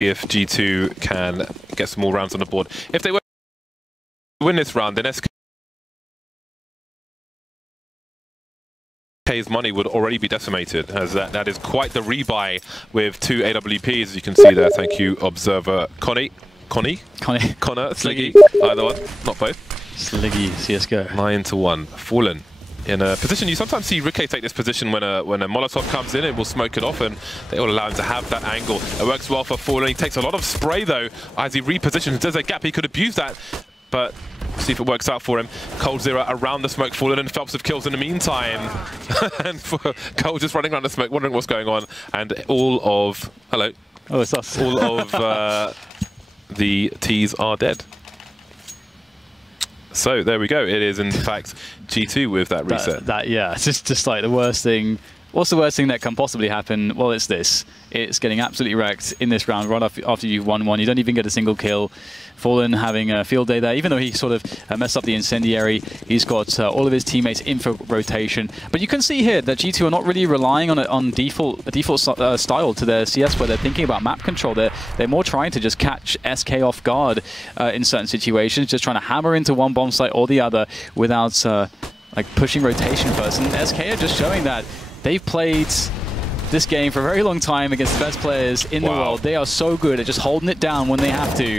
if G2 can get some more rounds on the board. If they win this round, then SK's money would already be decimated, as that is quite the rebuy with 2 AWPs, as you can see there. Thank you, Observer Connor, Sliggy, either one, not both. Sliggy, CSGO. 9-1, Fallen. In a position, you sometimes see Rikke take this position when a Molotov comes in, it will smoke it off and they will allow him to have that angle. It works well for Fallen. He takes a lot of spray though as he repositions. There's a gap, he could abuse that, but see if it works out for him. Cold Zero around the smoke, Fallen and Phelps with kills in the meantime. And for Cold just running around the smoke, wondering what's going on. And all of, hello. Oh, it's us. All of the T's are dead. So there we go. It is in fact G2 with that reset. Yeah, it's just like the worst thing. What's the worst thing that can possibly happen? Well, it's this. It's getting absolutely wrecked in this round right after you've won one. You don't even get a single kill. Fallen having a field day there, even though he sort of messed up the incendiary. He's got all of his teammates in for rotation. But you can see here that G2 are not really relying on a default style to their CS, where they're thinking about map control. They're more trying to just catch SK off guard in certain situations, just trying to hammer into one bomb site or the other without like pushing rotation first. And SK are just showing that they've played this game for a very long time against the best players in the world. They are so good at just holding it down when they have to.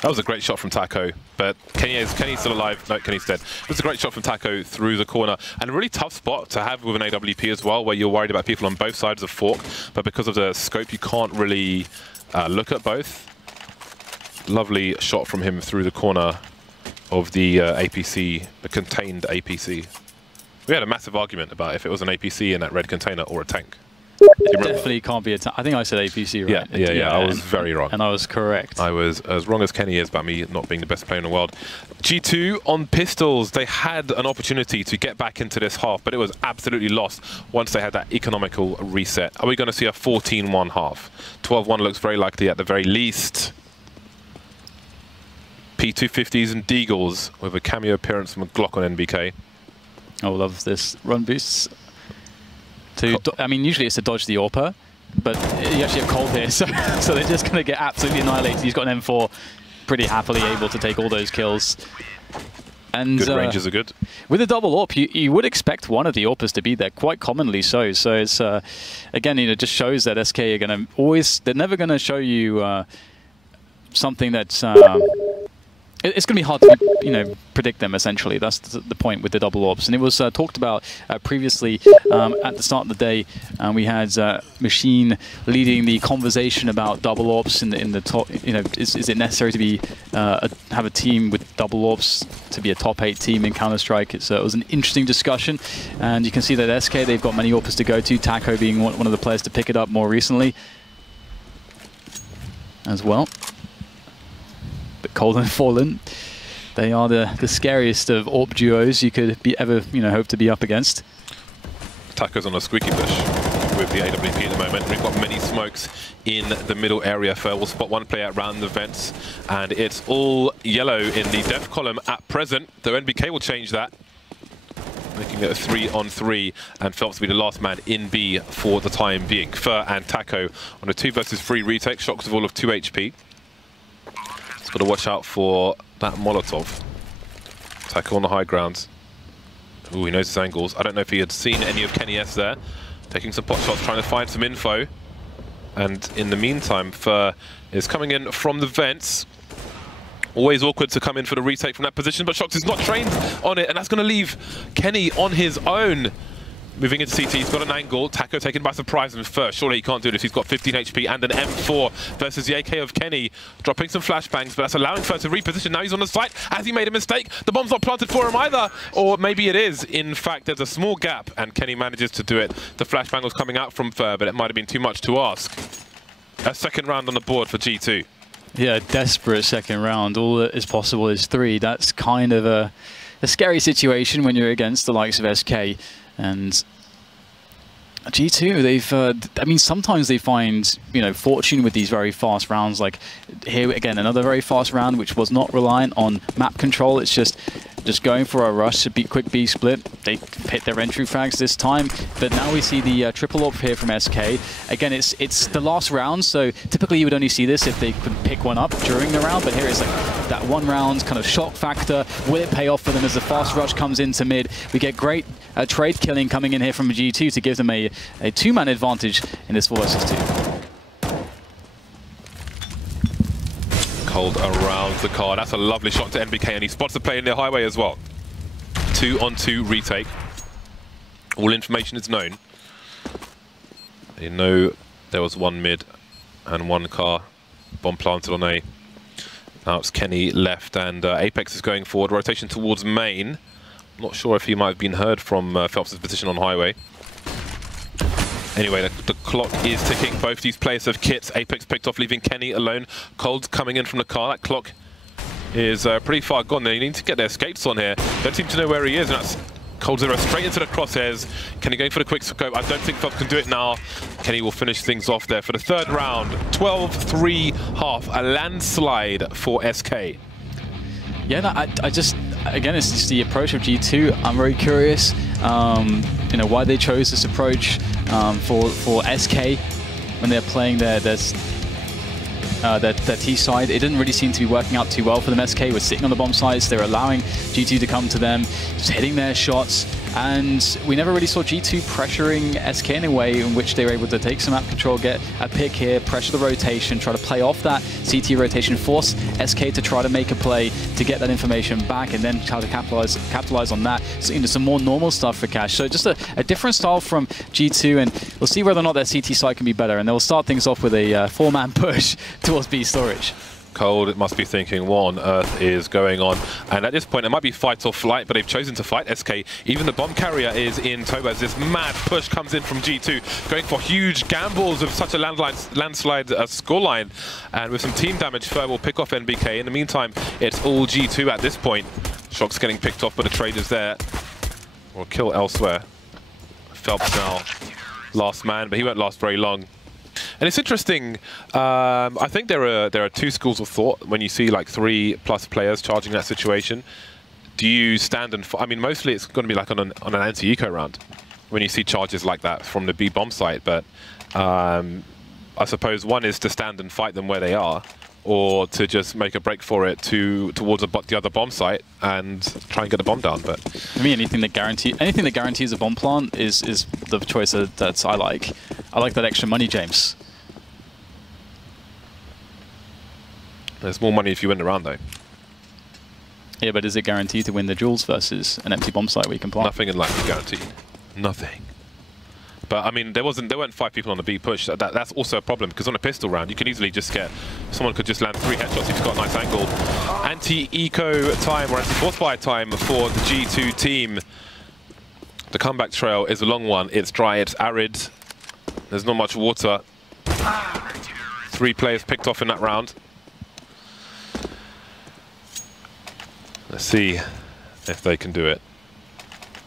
That was a great shot from Taco, but Kenny's still alive. No, Kenny's dead. It was a great shot from Taco through the corner, and a really tough spot to have with an AWP as well, where you're worried about people on both sides of Fork, but because of the scope, you can't really look at both. Lovely shot from him through the corner of the APC, the contained APC. We had a massive argument about if it was an APC in that red container or a tank. It definitely can't be a tank. I think I said APC, right? Yeah, I was very wrong. And I was correct. I was as wrong as Kenny is about me not being the best player in the world. G2 on pistols. They had an opportunity to get back into this half, but it was absolutely lost once they had that economical reset. Are we going to see a 14-1 half? 12-1 looks very likely at the very least. P250s and Deagles with a cameo appearance from a Glock on NBK. Oh, love this run boosts. I mean, usually it's to dodge the AWPer, but you actually have Cold here, so they're just going to get absolutely annihilated. He's got an M4, pretty happily able to take all those kills. And good ranges are good. With a double AWP, you would expect one of the AWPers to be there, quite commonly so. So it's, again, you know, just shows that SK are going to always, they're never going to show you something that's... it's going to be hard to, you know, predict them, essentially. That's the point with the double AWPs. And it was talked about previously at the start of the day. We had Machine leading the conversation about double AWPs in the top. You know, is it necessary to be have a team with double AWPs to be a top 8 team in Counter-Strike? It was an interesting discussion. And you can see that SK, they've got many AWPs to go to. Taco being one of the players to pick it up more recently as well. But Cold and Fallen, they are the scariest of AWP duos you could ever hope to be up against. Taco's on a squeaky push with the AWP at the moment. We've got many smokes in the middle area. We'll spot one player around the vents, and it's all yellow in the death column at present. Though NBK will change that, making it a 3-on-3, and Phelps will be the last man in B for the time being. Fur and Taco on a 2 versus 3 retake. Shocks of all of 2 HP. Got to watch out for that Molotov. Taco on the high ground. Ooh, he knows his angles. I don't know if he had seen any of Kenny S there. Taking some pot shots, trying to find some info. And in the meantime, Fur is coming in from the vents. Always awkward to come in for the retake from that position, but Shocks is not trained on it, and that's going to leave Kenny on his own. Moving into CT, he's got an angle. Taco taken by surprise and Fur. Surely he can't do this. He's got 15 HP and an M4 versus the AK of Kenny. Dropping some flashbangs, but that's allowing Fur to reposition. Now he's on the site. Has he made a mistake? The bomb's not planted for him either. Or maybe it is. In fact, there's a small gap, and Kenny manages to do it. The flashbang was coming out from Fur, but it might have been too much to ask. A second round on the board for G2. Yeah, desperate second round. All that is possible is 3. That's kind of a scary situation when you're against the likes of SK. And G2, they've, I mean, sometimes they find, you know, fortune with these very fast rounds. Like here, again, another very fast round, which was not reliant on map control. It's just going for a rush to beat quick B split. They hit their entry frags this time, but now we see the triple AWP here from SK. Again, it's the last round, so typically you would only see this if they could pick one up during the round, but here it's like that one round kind of shock factor. Will it pay off for them as the fast rush comes into mid? We get great trade killing coming in here from G2 to give them a two-man advantage in this 4 versus 2. Cold around the car. That's a lovely shot to NBK, and he spots the play in the highway as well. 2-on-2 retake. All information is known. You know there was one mid and one car. Bomb planted on A. Now it's Kenny left, and Apex is going forward. Rotation towards main. I'm not sure if he might have been heard from Phelps' position on highway. Anyway, the clock is ticking. Both these players have kits. Apex picked off, leaving Kenny alone. Cold's coming in from the car. That clock is pretty far gone. They need to get their skates on here. Don't seem to know where he is, and that's Cold Zero straight into the crosshairs. Kenny going for the quick scope. I don't think Phelps can do it now. Kenny will finish things off there for the third round. 12-3 half. A landslide for SK. Yeah, no, I just, again, it's just the approach of G2. I'm very curious, you know, why they chose this approach for SK when they're playing their T side. It didn't really seem to be working out too well for them. SK was sitting on the bomb sites. They're allowing G2 to come to them, just hitting their shots. And we never really saw G2 pressuring SK in a way in which they were able to take some map control, get a pick here, pressure the rotation, try to play off that CT rotation, force SK to try to make a play to get that information back, and then try to capitalize on that. So, you know, some more normal stuff for Cash. So just a different style from G2, and we'll see whether or not their CT side can be better. And they'll start things off with a 4-man push towards B storage. Cold, it must be thinking, what on earth is going on? And at this point, it might be fight or flight, but they've chosen to fight SK. Even the bomb carrier is in tow as this mad push comes in from G2, going for huge gambles of such a landslide scoreline. And with some team damage, Fur will pick off NBK. In the meantime, it's all G2 at this point. Shock's getting picked off, but the traders there will kill elsewhere. Phelps now, last man, but he won't last very long. And it's interesting, I think there are two schools of thought when you see like 3+ players charging that situation. Do you stand and fight? I mean, mostly it's going to be like on an anti-eco round when you see charges like that from the B bomb site, but I suppose one is to stand and fight them where they are, or to just make a break for it towards the other bomb site and try and get the bomb down. But I mean, anything that guarantees a bomb plant is the choice that I like. I like that extra money, James. There's more money if you win the round, though. Yeah, but is it guaranteed to win the duels versus an empty bomb site where you can plant? Nothing in life is guaranteed. Nothing. But I mean, there weren't 5 people on the B push. That's also a problem, because on a pistol round, you can easily just get, someone could just land 3 headshots if you've got a nice angle. Anti-eco time or anti-force fire time for the G2 team. The comeback trail is a long one. It's dry, it's arid. There's not much water. 3 players picked off in that round. Let's see if they can do it.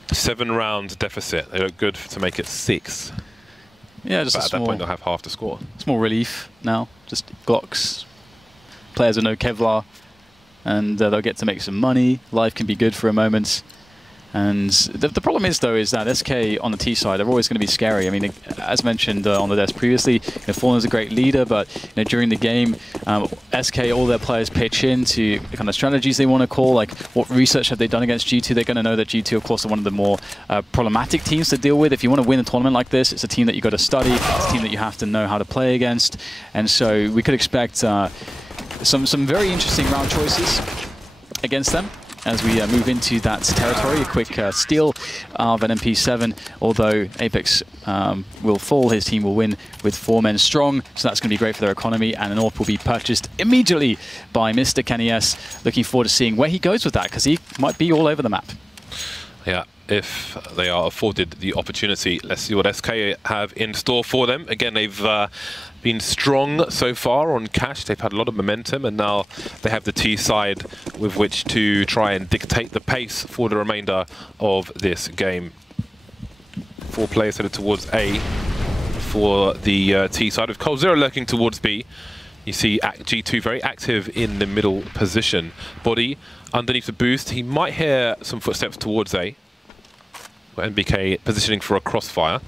7-round deficit. They look good to make it 6. Yeah, just but at that point they'll have half the score. Small relief now. Just Glocks. Players with no Kevlar, and they'll get to make some money. Life can be good for a moment. And the problem is, though, is that SK on the T side, they're always going to be scary. I mean, as mentioned on the desk previously, Fallen is a great leader, but during the game, SK, all their players pitch in to the kind of strategies they want to call, like what research have they done against G2. They're going to know that G2, of course, are one of the more problematic teams to deal with. If you want to win a tournament like this, it's a team that you've got to study. It's a team that you have to know how to play against. And so we could expect some very interesting round choices against them as we move into that territory. A quick steal of an MP7, although Apex will fall, his team will win with 4 men strong, so that's going to be great for their economy, and an AWP will be purchased immediately by Mr. Kenny S. Looking forward to seeing where he goes with that, because he might be all over the map. Yeah, if they are afforded the opportunity. Let's see what SK have in store for them. Again, they've been strong so far on Cash. They've had a lot of momentum, and now they have the T side with which to try and dictate the pace for the remainder of this game. 4 players headed towards A for the T side, with Cold Zero lurking towards B. You see G2 very active in the middle position. Body underneath the boost. He might hear some footsteps towards A. NBK positioning for a crossfire.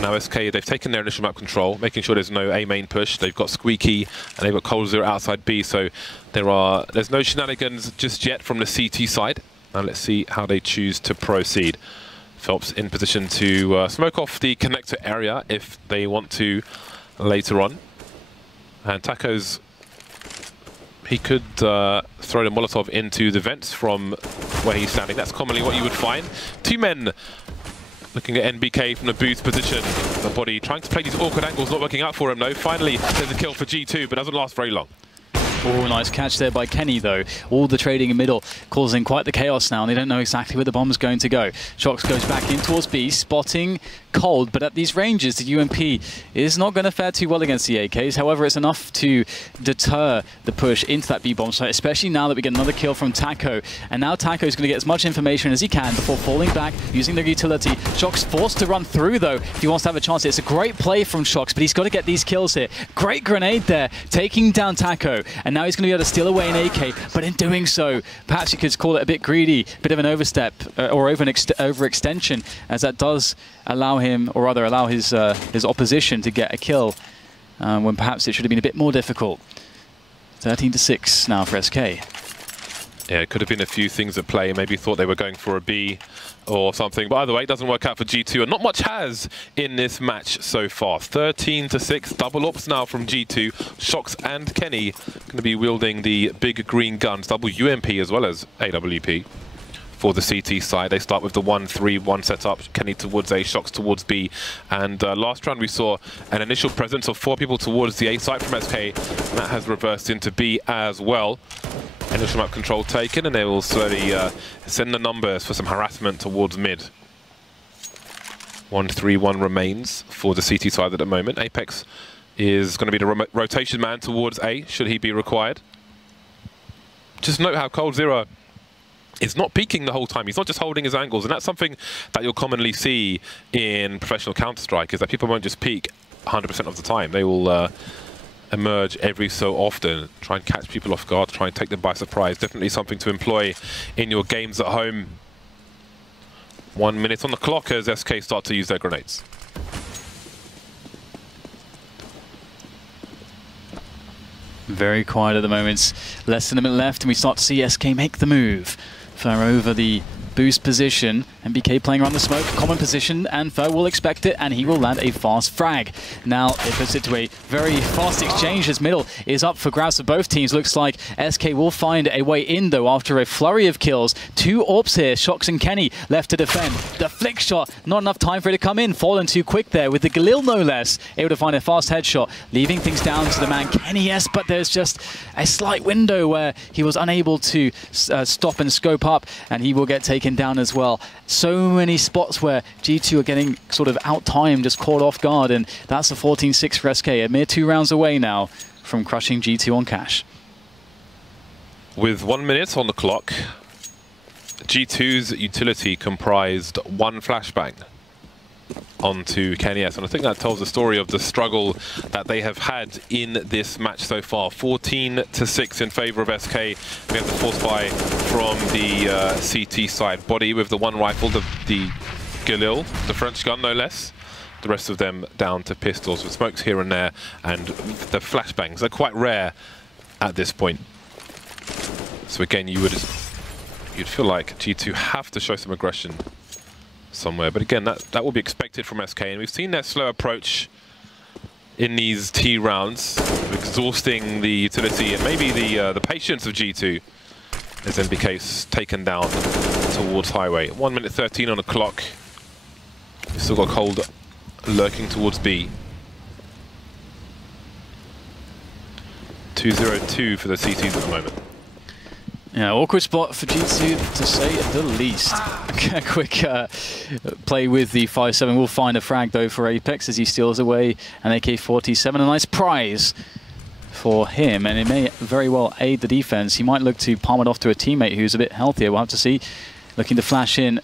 Now SK, they've taken their initial map control, making sure there's no A main push. They've got Squeaky and they've got Cold Zero outside B, so there's no shenanigans just yet from the CT side. Now let's see how they choose to proceed. Phelps in position to smoke off the connector area if they want to later on. And Taco's, he could throw the Molotov into the vents from where he's standing. That's commonly what you would find. 2 men looking at NBK from the boost position. The Body trying to play these awkward angles, not working out for him though. Finally, there's a kill for G2, but doesn't last very long. Oh, nice catch there by Kenny, though. All the trading in middle causing quite the chaos now, and they don't know exactly where the bomb's going to go. Shox goes back in towards B, spotting Cold, but at these ranges, the UMP is not going to fare too well against the AKs. However, it's enough to deter the push into that B-bomb site, especially now that we get another kill from Taco. And now Taco is going to get as much information as he can before falling back, using their utility. Shox forced to run through, though, if he wants to have a chance. It's a great play from Shox, but he's got to get these kills here. Great grenade there, taking down Taco. And now he's going to be able to steal away an AK, but in doing so, perhaps you could call it a bit greedy, bit of an overstep or overextension, as that does allow him, or rather allow his opposition to get a kill when perhaps it should have been a bit more difficult. 13-6 now for SK. Yeah, it could have been a few things at play. Maybe thought they were going for a B or something. But either way, it doesn't work out for G2. And not much has in this match so far. 13-6. Double ops now from G2. Shox and Kenny going to be wielding the big green guns. Double UMP as well as AWP. For the CT side, they start with the 1-3-1 setup. Kenny towards A, Shox towards B. And last round we saw an initial presence of 4 people towards the A site from SK. And that has reversed into B as well. Initial map control taken, and they will slowly send the numbers for some harassment towards mid. 1-3-1 remains for the CT side at the moment. Apex is going to be the rotation man towards A, should he be required. Just note how Cold Zero is not peeking the whole time. He's not just holding his angles, and that's something that you'll commonly see in professional Counter-Strike, is that people won't just peek 100% of the time. They will emerge every so often, try and catch people off guard, try and take them by surprise. Definitely something to employ in your games at home. 1 minute on the clock as SK start to use their grenades. Very quiet at the moment. Less than a minute left, and we start to see SK make the move. Far over the boost position. NBK playing around the smoke, common position, and Fer will expect it, and he will land a fast frag. Now it puts it to a very fast exchange as middle is up for grabs for both teams. Looks like SK will find a way in, though, after a flurry of kills. 2 AWPs here, Shox and Kenny left to defend. The flick shot, not enough time for it to come in. Fallen too quick there with the Galil, no less. Able to find a fast headshot, leaving things down to the man Kenny, yes, but there's just a slight window where he was unable to stop and scope up, and he will get taken down as well. So many spots where G2 are getting sort of out-timed, just caught off guard, and that's a 14-6 for SK, a mere 2 rounds away now from crushing G2 on cash. With 1 minute on the clock, G2's utility comprised 1 flashbang onto Kenny S, and I think that tells the story of the struggle that they have had in this match so far. 14-6 in favor of SK. We have the force buy from the CT side. Body with the 1 rifle, the Galil, the French gun no less. The rest of them down to pistols with smokes here and there, and the flashbangs are quite rare at this point. So again, you'd feel like G2 have to show some aggression somewhere, but again, that will be expected from SK, and we've seen their slow approach in these T rounds, exhausting the utility and maybe the patience of G2 as NBK's taken down towards Highway. 1 minute 13 on the clock. We've still got Cold lurking towards B. 2-0-2 for the CTs at the moment. Yeah, awkward spot for G2 to say the least. A quick play with the 5-7 will find a frag though for Apex as he steals away an AK-47. A nice prize for him, and it may very well aid the defense. He might look to palm it off to a teammate who's a bit healthier. We'll have to see. Looking to flash in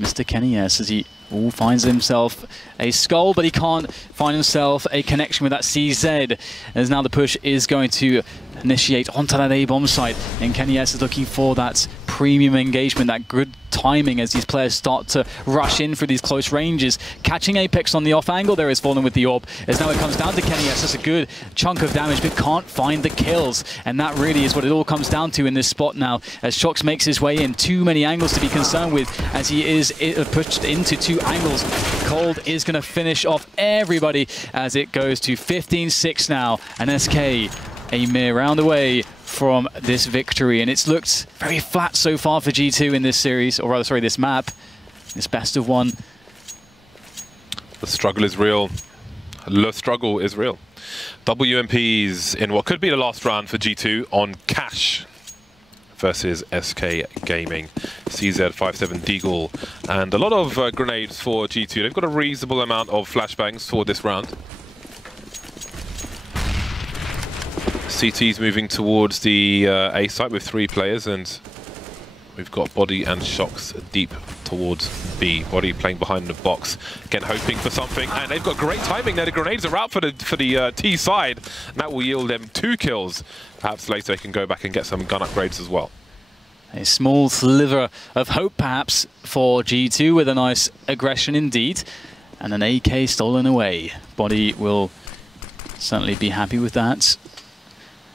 Mr. Kenny S as he finds himself a skull, but he can't find himself a connection with that CZ, as now the push is going to initiate onto that A-bomb site, and Kenny S is looking for that premium engagement, that good timing as these players start to rush in for these close ranges. Catching Apex on the off angle, there is Fallen with the orb, as now it comes down to Kenny S. That's a good chunk of damage, but can't find the kills, and that really is what it all comes down to in this spot now, as Shox makes his way in. Too many angles to be concerned with, as he is pushed into 2 angles. Cold is going to finish off everybody as it goes to 15-6 now, and SK a mere round away from this victory, and it's looked very flat so far for G2 in this series, or rather, sorry, this map, this best of 1. The struggle is real. The struggle is real. WMPs in what could be the last round for G2 on Cash versus SK Gaming. CZ57 Deagle, and a lot of grenades for G2. They've got a reasonable amount of flashbangs for this round. CT's moving towards the A site with 3 players, and we've got Body and Shox deep towards B. Body playing behind the box, again hoping for something, and they've got great timing there. The grenades are out for the T side, and that will yield them 2 kills. Perhaps later they can go back and get some gun upgrades as well. A small sliver of hope perhaps for G2 with a nice aggression indeed, and an AK stolen away. Body will certainly be happy with that.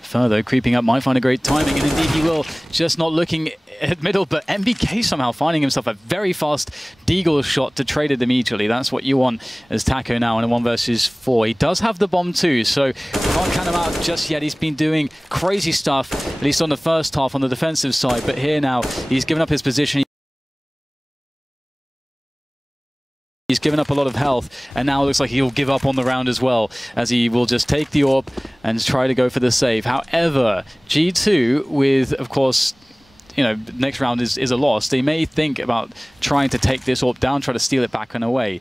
Further creeping up might find a great timing, and indeed he will. Just not looking at middle, but MBK somehow finding himself a very fast Deagle shot to trade it immediately. That's what you want as Taco now in a 1 versus 4. He does have the bomb too, so can't count him out just yet. He's been doing crazy stuff, at least on the first half on the defensive side, but here now he's given up his position. He's given up a lot of health, and now it looks like he'll give up on the round as well, as he will just take the orb and try to go for the save. However, G2 with, of course, you know, next round is a loss. They may think about trying to take this orb down, try to steal it back and away.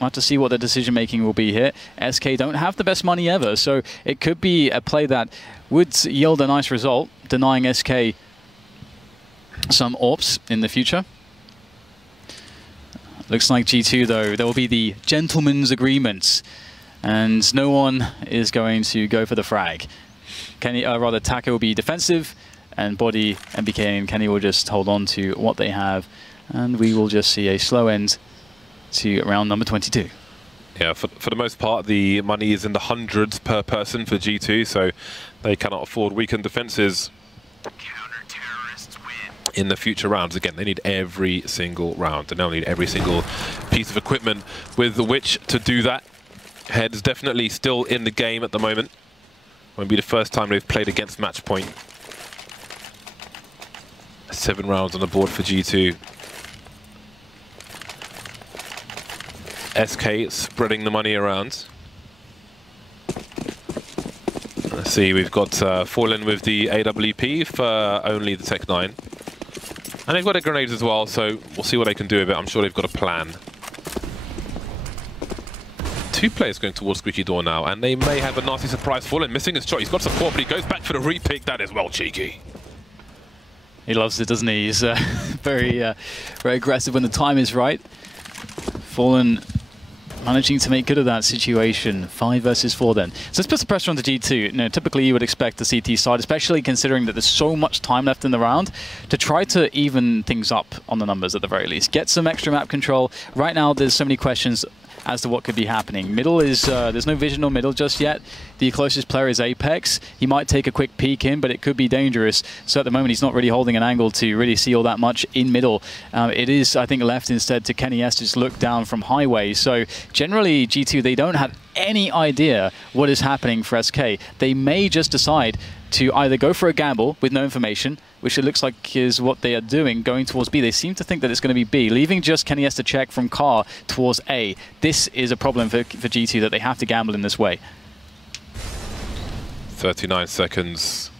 We'll have to see what the decision-making will be here. SK don't have the best money ever, so it could be a play that would yield a nice result, denying SK some orbs in the future. Looks like G2, though, there will be the gentleman's agreement, and no one is going to go for the frag. Kenny, rather, Taco will be defensive, and Body, MBK, and Kenny will just hold on to what they have, and we will just see a slow end to round number 22. Yeah, for the most part, the money is in the hundreds per person for G2, so they cannot afford weakened defenses in the future rounds. Again, they need every single round. They now need every single piece of equipment with which to do that. Heads definitely still in the game at the moment. Won't be the first time they've played against match point. 7 rounds on the board for G2. SK spreading the money around. Let's see, we've got Fallen with the AWP for only the Tech 9. And they've got their grenades as well, so we'll see what they can do with it. I'm sure they've got a plan. 2 players going towards Squeaky Door now, and they may have a nasty surprise. Fallen missing his shot. He's got support, but he goes back for the repick. That is well cheeky. He loves it, doesn't he? He's very aggressive when the time is right. Fallen managing to make good of that situation. 5 versus 4 then. So this puts the pressure on the G2. You know, typically you would expect the CT side, especially considering that there's so much time left in the round, to try to even things up on the numbers at the very least. Get some extra map control. Right now there's so many questions as to what could be happening. Middle is, there's no vision on middle just yet. The closest player is Apex. He might take a quick peek in, but it could be dangerous. So at the moment, he's not really holding an angle to really see all that much in middle. It is, I think, left instead to Kenny S to just look down from highway. So generally, G2, they don't have any idea what is happening for SK. They may just decide to either go for a gamble with no information, which it looks like is what they are doing, going towards B. They seem to think that it's going to be B, leaving just Kenny S to check from car towards A. This is a problem for G2, that they have to gamble in this way. 39 seconds.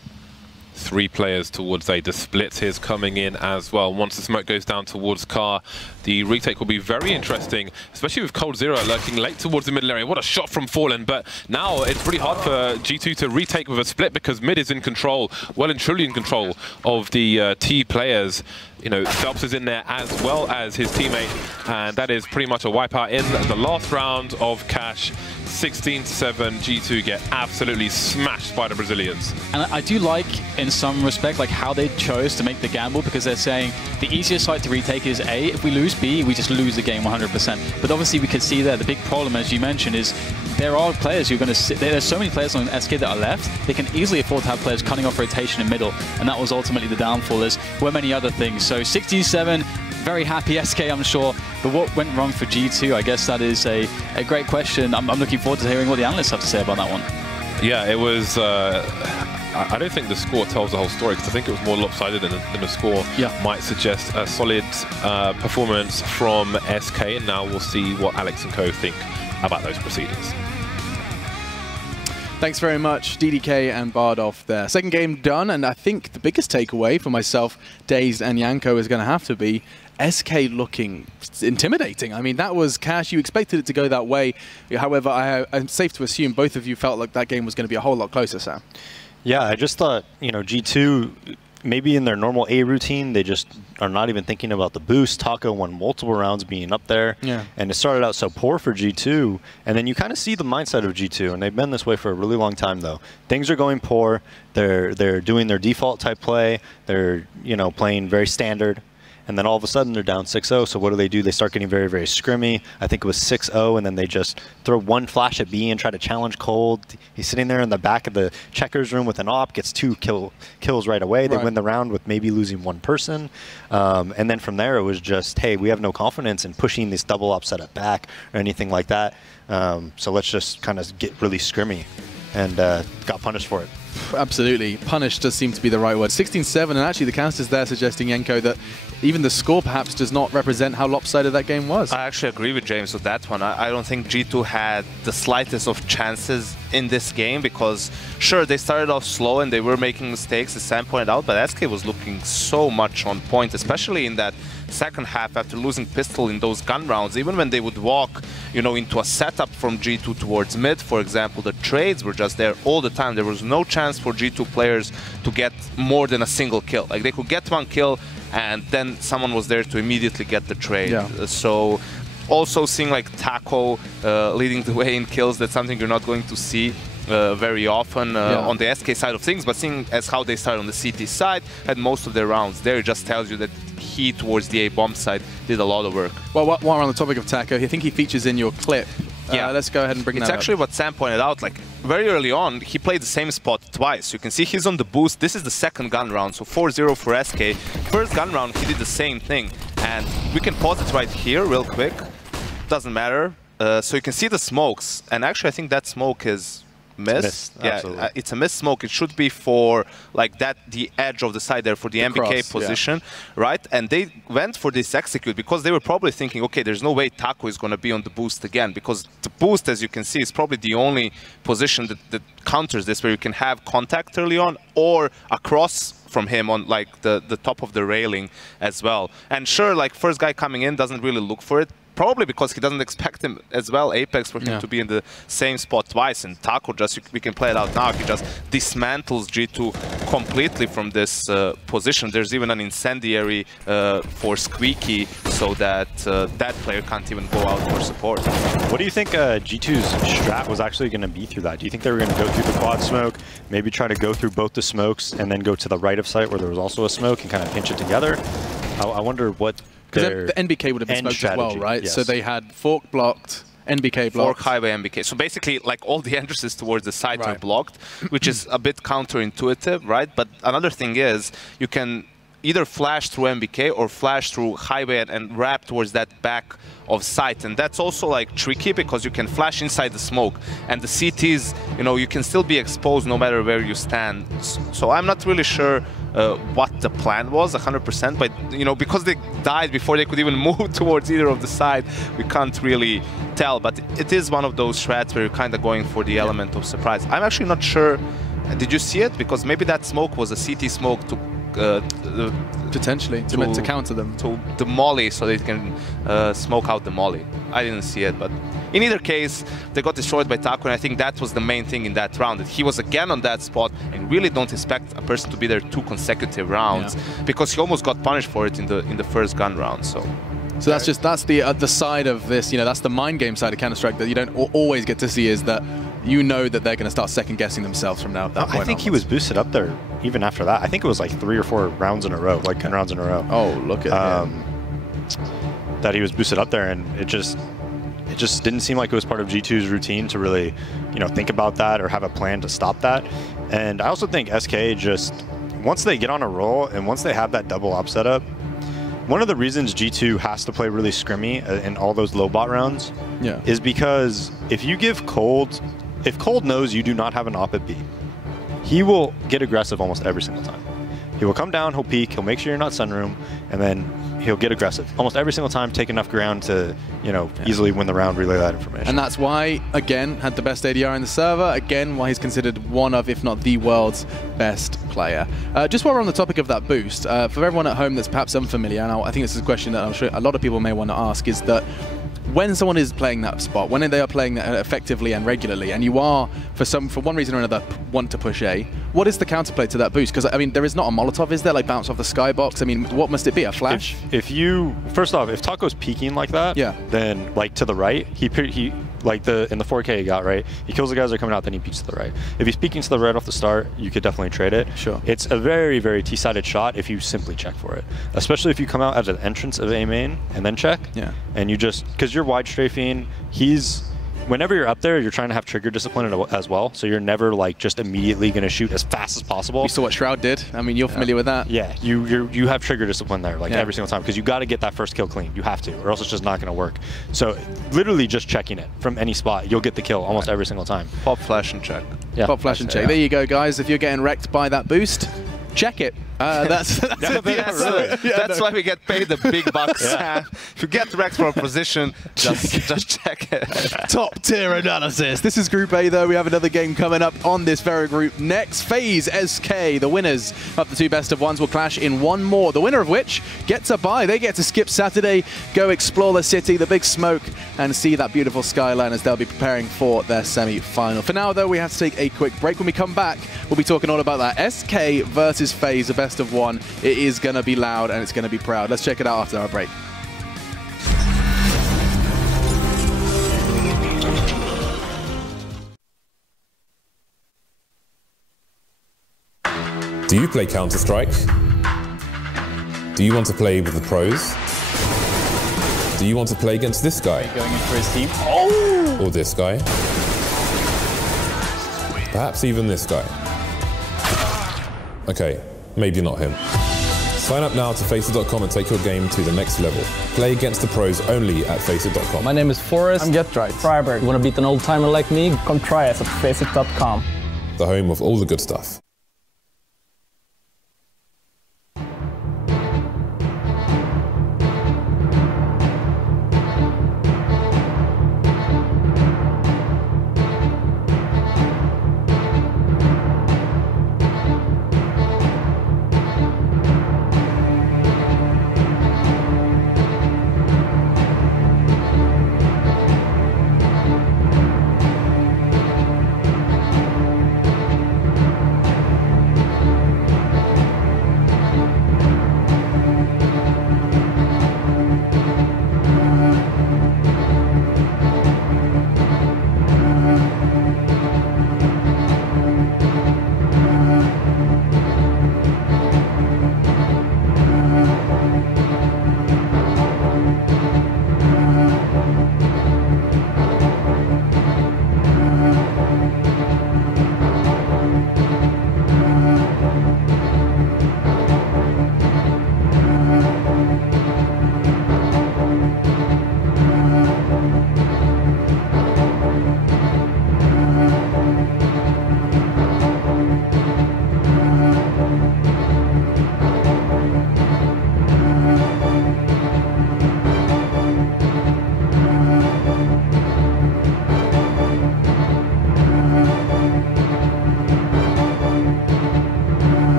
3 players towards A. The split is coming in as well. Once the smoke goes down towards Car, the retake will be very interesting, especially with Cold Zero lurking late towards the middle area. What a shot from Fallen, but now it's really hard for G2 to retake with a split because mid is in control, well and truly in control of the T players. You know, Phelps is in there as well as his teammate, and that is pretty much a wipeout in the last round of Cash. 16-7, G2 get absolutely smashed by the Brazilians. And I do like, in some respect, like how they chose to make the gamble, because they're saying the easiest site to retake is A. If we lose B, we just lose the game 100%. But obviously we could see there the big problem, as you mentioned, is there are players who are going to sit. There's so many players on SK that are left. They can easily afford to have players cutting off rotation in middle, and that was ultimately the downfall. There were many other things. So 16-7. Very happy SK, I'm sure. But what went wrong for G2? I guess that is a great question. I'm looking forward to hearing what the analysts have to say about that one. Yeah, it was... I don't think the score tells the whole story, because I think it was more lopsided than the score might suggest. A solid performance from SK, and now we'll see what Alex and co think about those proceedings. Thanks very much, DDK and Bardov there. Second game done, and I think the biggest takeaway for myself, Dazed and Yanko, is going to have to be SK looking intimidating. I mean, that was Cash. You expected it to go that way. However, I'm safe to assume both of you felt like that game was going to be a whole lot closer, Sam. Yeah, I just thought, you know, G2, maybe in their normal A routine, they just are not even thinking about the boost. Taco won multiple rounds being up there. Yeah. And it started out so poor for G2. And then you kind of see the mindset of G2. And they've been this way for a really long time, though. Things are going poor. They're doing their default type play. They're, you know, playing very standard. And then all of a sudden they're down 6-0. So what do? They start getting very, very scrimmy. I think it was 6-0, and then they just throw one flash at B and try to challenge Cold. He's sitting there in the back of the checkers room with an op, gets 2 kills right away. They win the round with maybe losing 1 person. And then from there it was just, hey, we have no confidence in pushing this double op setup back or anything like that. So let's just kind of get really scrimmy, and got punished for it. Absolutely. Punished does seem to be the right word. 16-7, and actually the counters there suggesting, Yanko, that even the score perhaps does not represent how lopsided that game was. I actually agree with James with that one. I don't think G2 had the slightest of chances in this game, because sure, they started off slow and they were making mistakes, as Sam pointed out, but SK was looking so much on point, especially in that second half after losing pistol in those gun rounds. Even when they would walk, you know, into a setup from G2 towards mid, for example, the trades were just there all the time. There was no chance for G2 players to get more than a single kill. Like, they could get 1 kill and then someone was there to immediately get the trade. So also seeing like Taco leading the way in kills, that's something you're not going to see very often on the SK side of things, but seeing as how they started on the CT side, had most of their rounds there, it just tells you that he, towards the A bomb side, did a lot of work. Well, while we're on the topic of Taco, I think he features in your clip. Let's go ahead and bring that up. It's actually what Sam pointed out, like, very early on, he played the same spot twice. You can see he's on the boost. This is the second gun round, so 4-0 for SK. First gun round, he did the same thing. And we can pause it right here real quick. Doesn't matter. So you can see the smokes. And actually, I think that smoke is missed. Yeah, it's a missed smoke. It should be for like that, the edge of the side there for the MBK cross, position, right? And they went for this execute because they were probably thinking, okay, there's no way Taco is going to be on the boost again, because the boost, as you can see, is probably the only position that counters this, where you can have contact early on or across from him on like the top of the railing as well. And sure, like first guy coming in doesn't really look for it, probably because he doesn't expect him as well, Apex, for him to be in the same spot twice. And Taco, just we can play it out now, he just dismantles G2 completely from this position. There's even an incendiary for Squeaky, so that that player can't even go out for support. What do you think G2's strat was actually going to be through that? Do you think they were going to go through the quad smoke, maybe try to go through both the smokes, and then go to the right of site where there was also a smoke and kind of pinch it together? I wonder what... Because the NBK would have been smoked as well, right? Yes. So they had Fork blocked, NBK blocked. Fork, highway, NBK. So basically, like, all the entrances towards the site are blocked, which is a bit counterintuitive, right? But another thing is, you can either flash through NBK or flash through highway and wrap towards that back of sight. And that's also like tricky because you can flash inside the smoke, and the CTs, you know, you can still be exposed no matter where you stand. So I'm not really sure what the plan was 100%, but you know, because they died before they could even move towards either of the side, we can't really tell. But it is one of those strats where you're kind of going for the element of surprise. I'm actually not sure Did you see it? Because maybe that smoke was a CT smoke to potentially to counter them, to the molly, so they can smoke out the molly. I didn't see it, but in either case, they got destroyed by Taco, and I think that was the main thing in that round, that he was again on that spot, and really don't expect a person to be there 2 consecutive rounds, because he almost got punished for it in the first gun round. So that's the side of this, you know, that's the mind game side of Counter-Strike that you don't always get to see, is that you know that they're going to start second-guessing themselves from now. I think he was boosted up there even after that. I think it was like 3 or 4 rounds in a row, like 10 rounds in a row. Oh, look at him. That he was boosted up there, and it just didn't seem like it was part of G2's routine to really, you know, think about that or have a plan to stop that. And I also think SK just, once they get on a roll and once they have that double up setup, one of the reasons G2 has to play really scrimmy in all those low bot rounds is because if you give Cold, if Cold knows you do not have an op at B, he will get aggressive almost every single time. He will come down, he'll peek, he'll make sure you're not sunroom, and then he'll get aggressive. Almost every single time, take enough ground to, you know, easily win the round, relay that information. And that's why, again, had the best ADR in the server, again, why he's considered one of, if not the world's best player. Just while we're on the topic of that boost, for everyone at home that's perhaps unfamiliar, and I think this is a question that I'm sure a lot of people may want to ask, is that when someone is playing that spot, when they are playing that effectively and regularly, and you are, for one reason or another, want to push A, what is the counterplay to that boost? Because, I mean, there is not a Molotov, is there? Like, bounce off the skybox? I mean, what must it be? A flash? If you, first off, if Taco's peeking like that, then, like, to the right, he like, in the 4K he got, right? He kills the guys that are coming out, then he peeks to the right. If he's peeking to the right off the start, you could definitely trade it. Sure. It's a very, very T-sided shot if you simply check for it. Especially if you come out at an entrance of A main and then check. Yeah. And you just, because you're wide strafing, whenever you're up there, you're trying to have trigger discipline as well. So you're never like just immediately going to shoot as fast as possible. You saw what Shroud did. I mean, you're familiar with that. Yeah, you have trigger discipline there, like every single time, because you got to get that first kill clean. You have to, or else it's just not going to work. So literally just checking it from any spot, you'll get the kill almost every single time. Pop, flash, and check. Yeah, pop, flash, and check. There you go, guys. If you're getting wrecked by that boost, check it. That's why we get paid the big bucks. If you get wrecked from a position, just check it. Top tier analysis. This is Group A, though. We have another game coming up on this very group next. FaZe SK, the winners of the 2 best of ones, will clash in one more. The winner of which gets a bye. They get to skip Saturday, go explore the city, the big smoke, and see that beautiful skyline as they'll be preparing for their semi-final. For now, though, we have to take a quick break. When we come back, we'll be talking all about that SK versus FaZe, the best of one. It is going to be loud and it's going to be proud. Let's check it out after our break. Do you play Counter-Strike? Do you want to play with the pros? Do you want to play against this guy? Going in for his team. Oh! Or this guy? Perhaps even this guy. Okay, maybe not him. Sign up now to FACEIT.com and take your game to the next level. Play against the pros only at FACEIT.com. My name is Forrest. I'm GetRight. Freiberg. Want to beat an old timer like me? Come try us at FACEIT.com. The home of all the good stuff.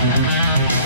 Bye.